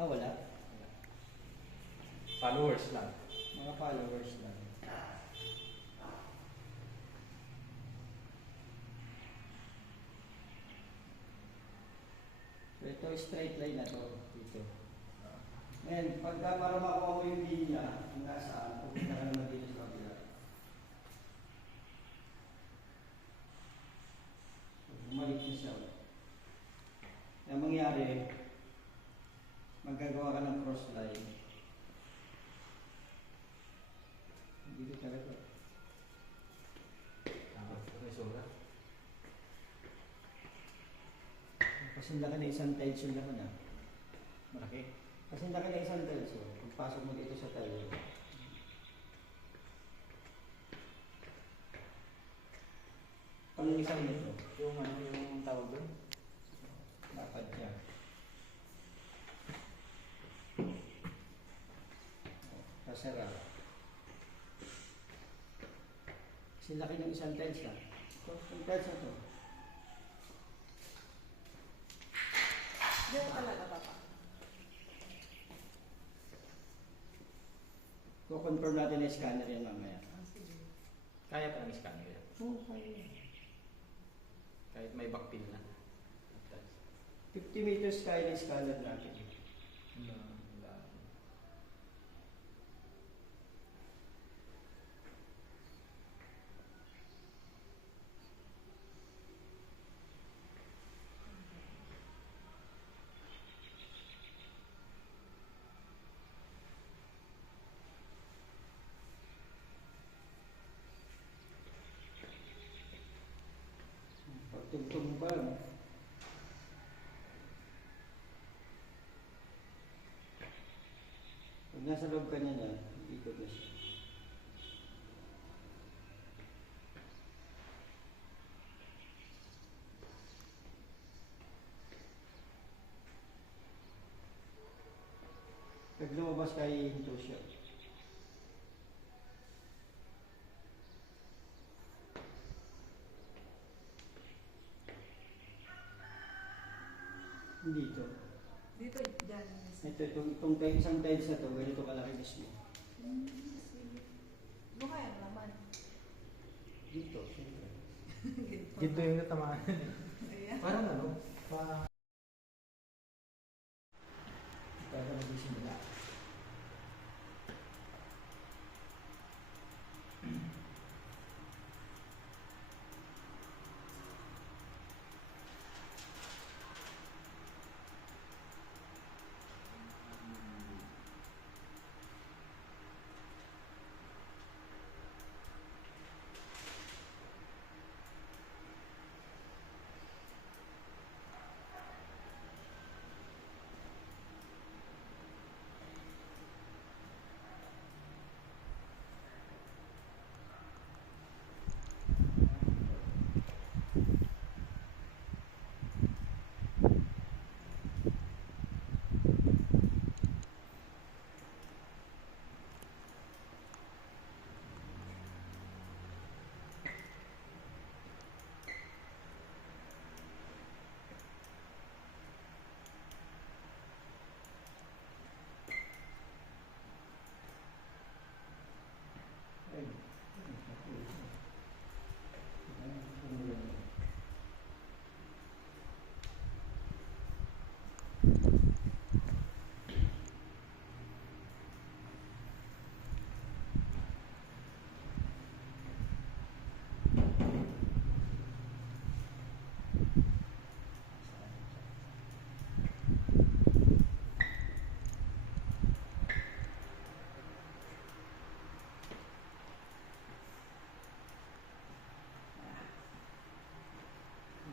Wala. Followers lang. Mga followers lang. So ito straight line na to dito. Ngayon, pagka para makuha mo yung linya, kung nasaan, pupunta ka naman dito sa kabila. So, bumalik na siya. Ang mangyari, magagawa ka ng cross line. Dito talaga. May sobra. Kasi laki na isang tiles yung laki na. Malaki. Kasi laki na isang tiles. So, pagpasok mo dito sa tile. Yung isang nito, yung ano, yung tawag doon? Dapat siya. Kasara. Kasi laki ng isang tiles na. So, yung tiles na to. Diyan talaga, Papa. Confirm natin na scanner yan mamaya. Sige. Kaya pa ng scanner yan. Oo, kaya. Kahit may backpin na. 50 meters kaya ng scanner natin. Pagtugtog ba? Pag nasa loob ka niya, ikot na siya. Pag lumabas ka, ihinto siya. Dito. Dito, dyan. Itong isang tiles na to, ganito kalaki mismo. Sige. Ano kaya naman? Dito, siyempre. Dito yung natamaan. Ayan. Parang ano? Para mag-isimula.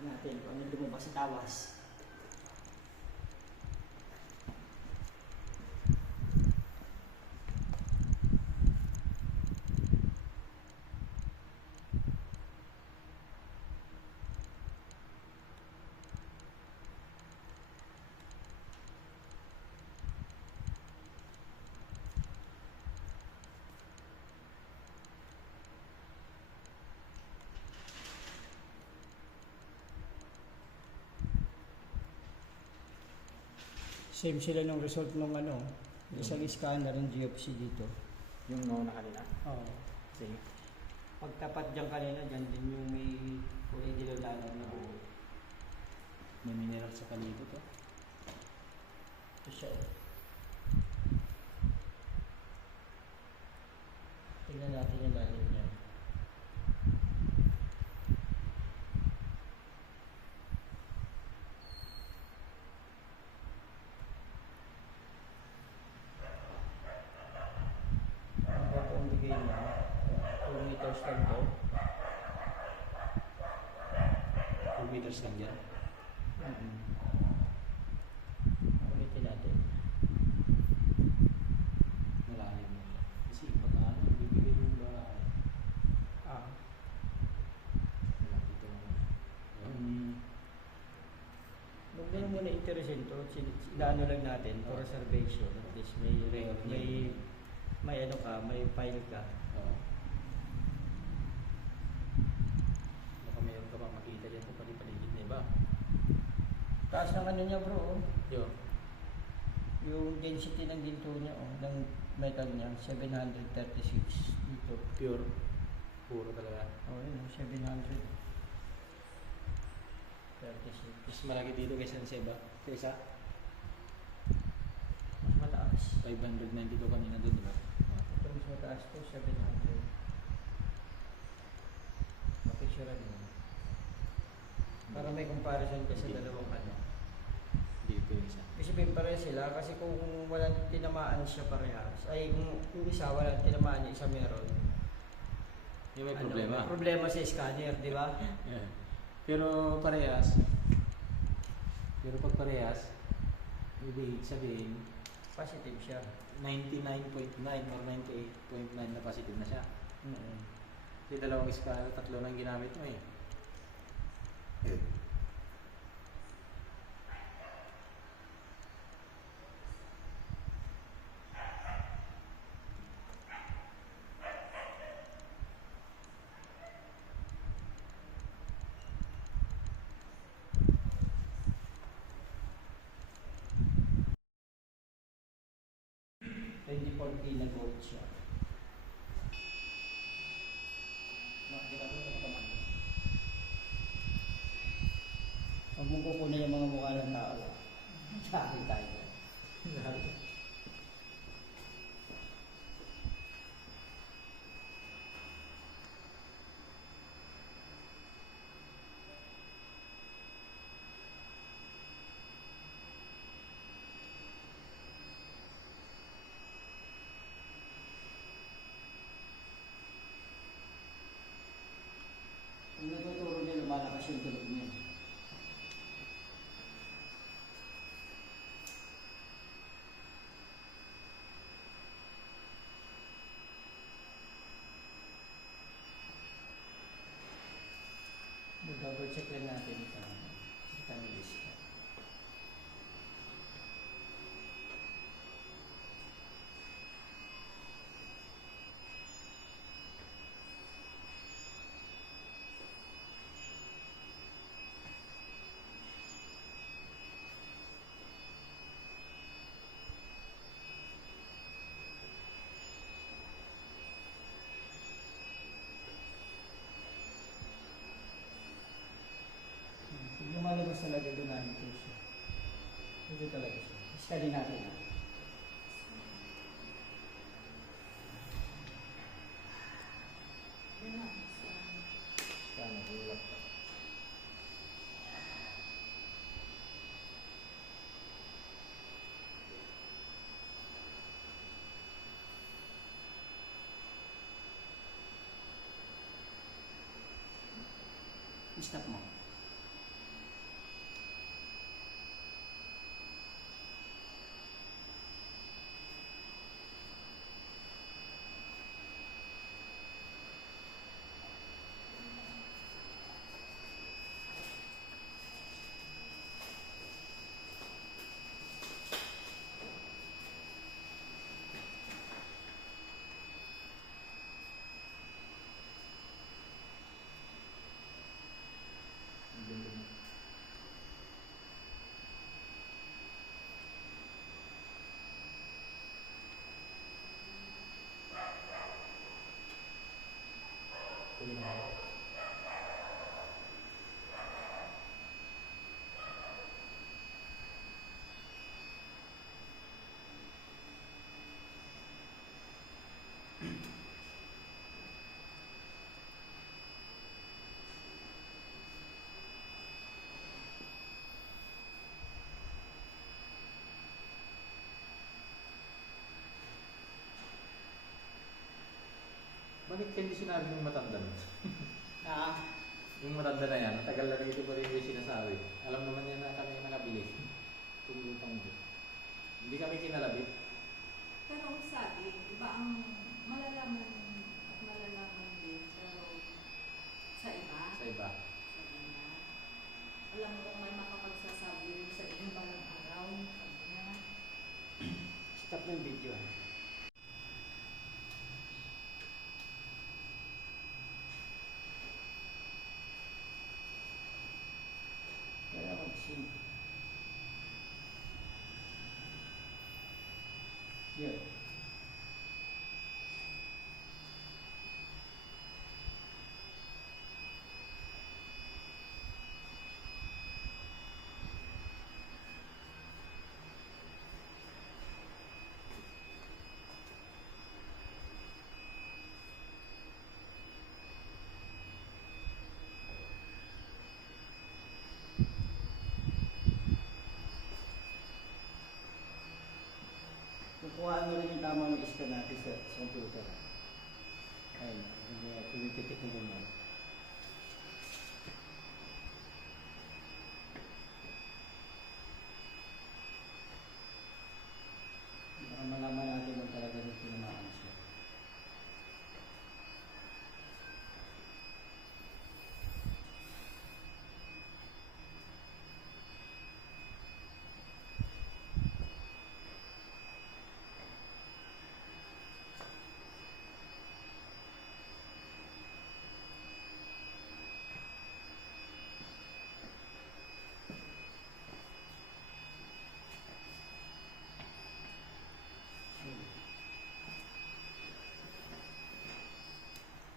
Natin kung ano lumabas sa tawas. Same sila ng result nung ano, isang scanner ng GFC dito. Yung nauna kanina. Oo. Sige. Pagtapat dyan kanina, dyan din yung may kulay dilalanan na buo. May mineral sa palibot oh. Ito siya. Tingnan natin yung lalim niya. Ang bagong bigay niya, 2 meters lang to. 2 meters lang dyan. Ulitin natin. Malalim mo. Kasi pag ano, bibigay yung bahay. Malapit ito naman. Huwag na muna interesin to. Inaano lang natin for reservation. At least may ano ka, may file ka. Oo. Baka mayroon ka pa makita dyan kung pali-paligid na iba. Taas ng ano niya bro, oh. Yo. Yung density ng ginto niya, oh, ng metal niya, 736 dito. Pure. Puro talaga. Oh, yun, 736. Mas malaki dito kaysa sa iba. Kaysa Mas mataas. 592 kanina doon, di ba? Ito mas mataas to, 700. Papicturean mo. Para may comparison ka sa Hindi. dalawang ano. Dito yung isa. Kasi pareho sila, kasi kung walang tinamaan siya parehas, ay kung yung isa walang tinamaan, yung isa meron. Yung may Ano, problema. may problema sa scanner, di ba? Yeah. Pero parehas. Pero pag parehas, ibig sabihin, Positive siya. 99.9 or 98.9 na positive na siya. Mm-hmm. Kasi dalawang scanner, tatlo na ginamit mo eh. Na gold siya. Huwag mong kukunin yung mga mukha ng tao. Sa akin tayo. Kung natuturo niya, lumalakas yung tulog niya. Double check lang natin ito. Ito ang list. Kung lumalabas talaga doon namin ito siya. Ito talaga siya. Study natin. Yun na. Scanner, yung laptop. Stop mo. hindi sinabi ng matanda na? Ah, Yung matanda na yan, matagal na rin ito pa rin yung sinasabi. Alam naman yan na kami nakabili. Tumutang mo. Hindi kami kinalabit. Pero ang sabi, iba ang malalaman at malalaman din. Pero sa iba, Sa iba. sabi niya, alam mo kung may makapagsasabi rin sa inyong balang araw, sabi niya. stop yung video. Kaya mag-sync. Yun. Kukuhaan mo rin yung tamang scan natin sa computer. Ayun, pinipitik mo ganyan. Baka malaman natin kung talaga rin tinamaan siya.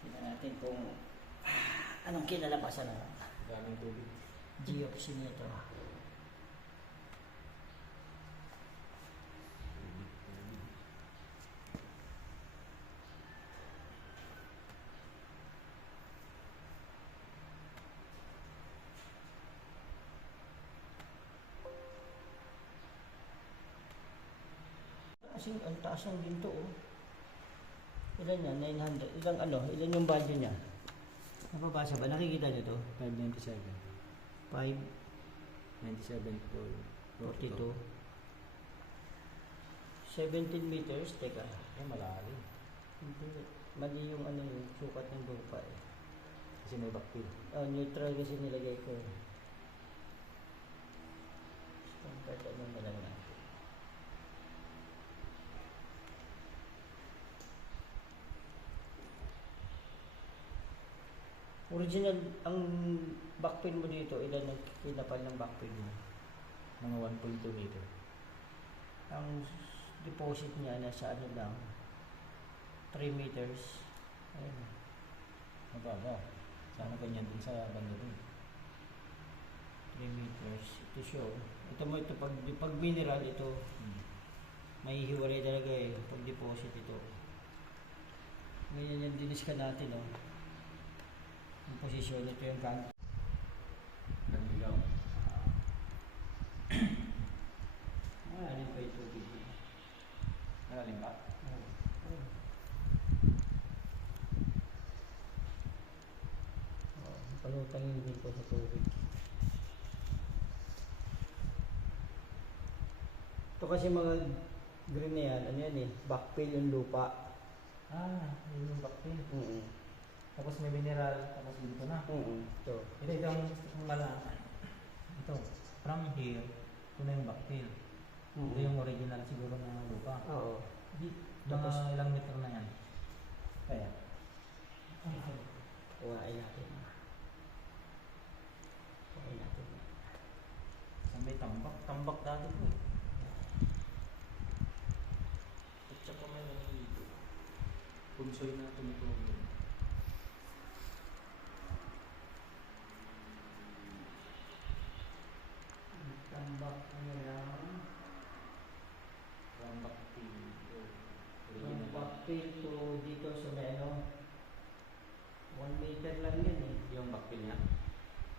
Tingnan natin kung anong kinalabasan na Daming tubig. geopsy nito. Ang taas ng ginto oh. Ilan yan? 900. Ilang ano? Ilan yung value niya? Nababasa ba? Nakikita niyo to? 597. 5, 97 to 42. 17 meters. Teka. Ay, malalim. Hindi. Mali yung ano yung sukat ng lupa eh. Kasi may backfill. Oh, neutral kasi nilagay ko. Standard ano na lang natin. Original, ang backfill mo dito, ilan ang kinapal ng backfill mo? Mga 1.2 meter. Ang deposit niya nasa ano lang, 3 meters. Ayun. Mababa. Sana ganyan din sa banda din. 3 meters. Ito show. Ito mo ito, pag mineral ito, may hiwalay talaga eh. Pag deposit ito. Ngayon yung dinis ka natin oh. Yung posisyon nito yung kanto. Nandigaw. Ano pa ito tubig? Malalim ba? Palutangin din ko sa tubig. Ito kasi mga green na yan, ano yan eh, backfill yung lupa. Yun yung backfill. Mm-hmm. Tapos may mineral, tapos dito na. Ito. Itong ito, from here, ito na yung backfill. Ito yung original siguro ng lupa. Oo. Mga ilang metro na yan. Kaya. Kuhain natin. Kuhain natin. Sa may tambak. Tambak dati po eh. At saka may punsoy na tumutulog. Tambak ano lang. Tambak to. Yung backfill to dito sa may ano, 1 meter lang yan eh. Yung backfill niya?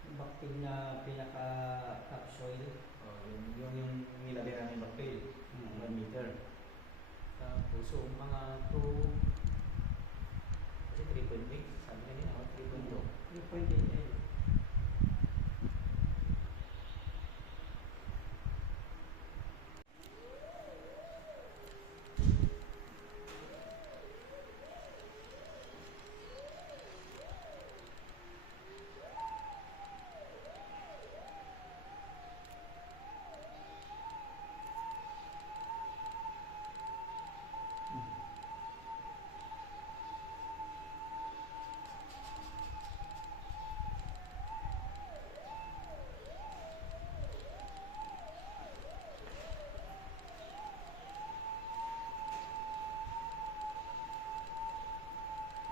Yung backfill na pinaka-topsoil. Yung nilagay namin backfill. 1 meter. Tapos, so mga 2, kasi 3.8. Sabi kanina ako, 3.2. 3.88.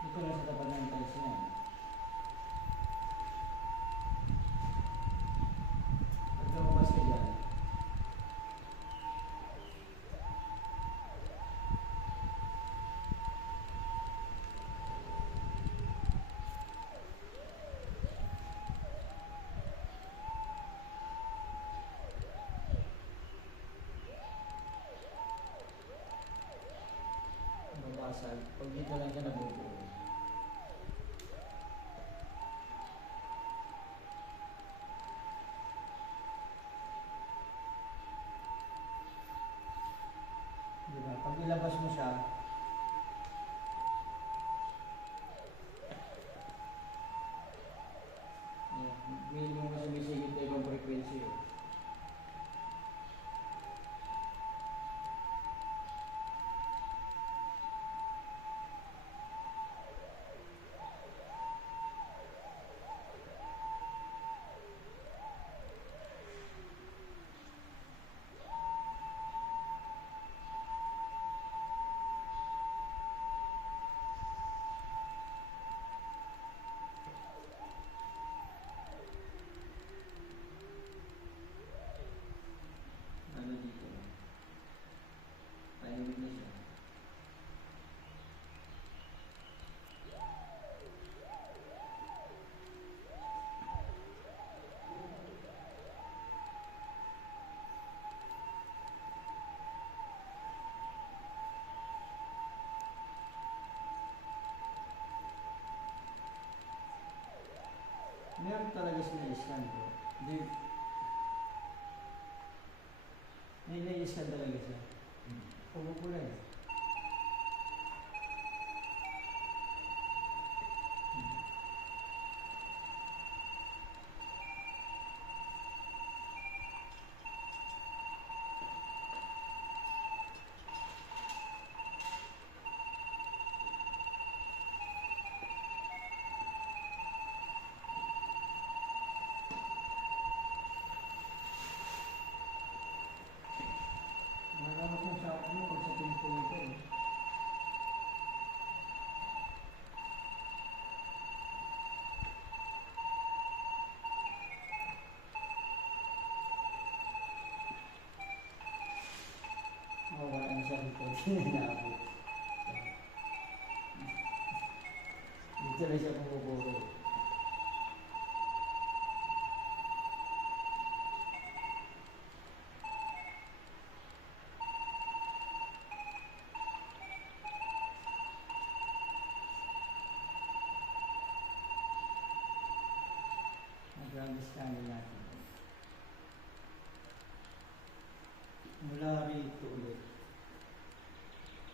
Ito na sa tapat ng tiles na yan. Pag lumabas ka dyan, mabasag. Pag dito lang siya nabubuo. Diba? Pag ilabas mo siya, ngayon mo sumisigit na ibang frequency. Ano dito? Tahimik na siya. Meron talaga sina-scan bro. Hindi. May na-scan talaga siya. Pagpupula eh. Nalala kong sabi mo pag sa tempo ito eh. Wala na siya dito. Sinabot. Dito na siya pumupuro. Nag-ground scanning natin. Mula rito ulit.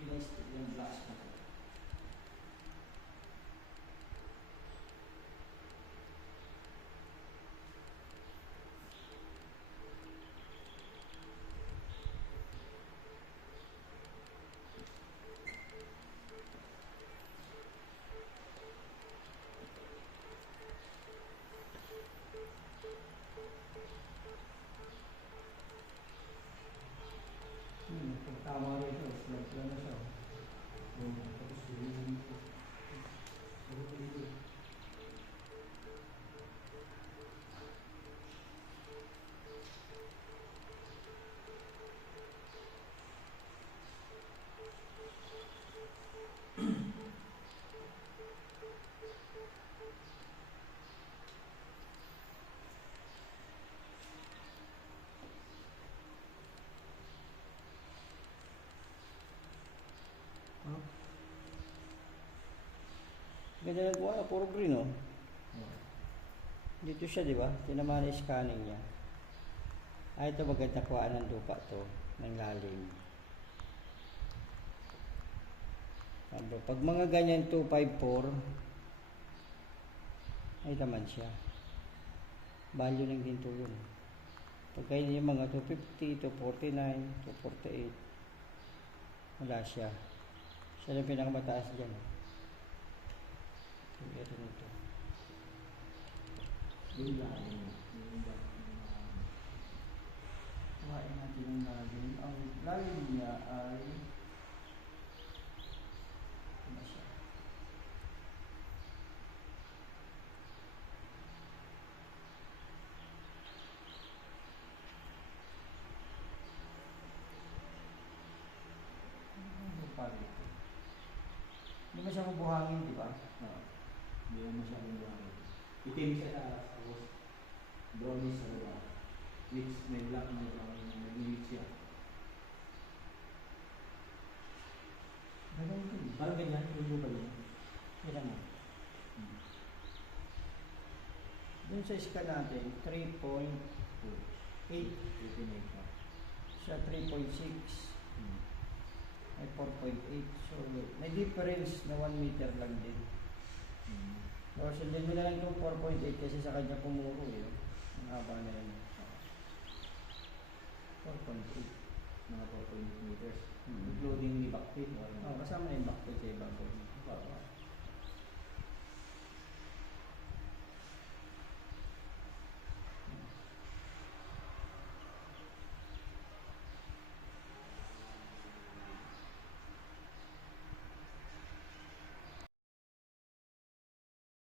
Pinestik yung blocks na to. Pag tama rito, slide lang na siya. Tapos yun dito. Ganda ng kuha, puro green oh. Dito siya, di ba? Tinamaan na scanning niya. Ito maganda kuhaan ng lupa to, ng lalim. Pag mga ganyan 254, ay naman siya. Value ng ginto yun. Pag kayo yung mga 250, 249, 248, wala siya. Siya yung pinakamataas dyan. Ito nito. Yung lalim. Kuhain natin ang lalim. Ang lalim niya ay ano siya? Ano pa dito? Hindi ba siya mabuhangin, di ba? Hindi mo masyadong buhangin. Itim siya sa alas, tapos brownish sa baba. Mix, may black na brown, nag-mix siya. Ganun din. Parang ganyan, yung ba yun? Kailan mo? Dun sa scan natin, 3.8. 18 pa. Siya 3.6. Ay 4.8. So, may difference na 1 meter lang din. So, sundin mo na lang itong 4.8 kasi sa kanya pumuro eh. Ang haba na yan. 4.8. Mga 4.8 meters. Hmm. Including ni backpin. Oh, kasama na yung backpack sa ibabaw.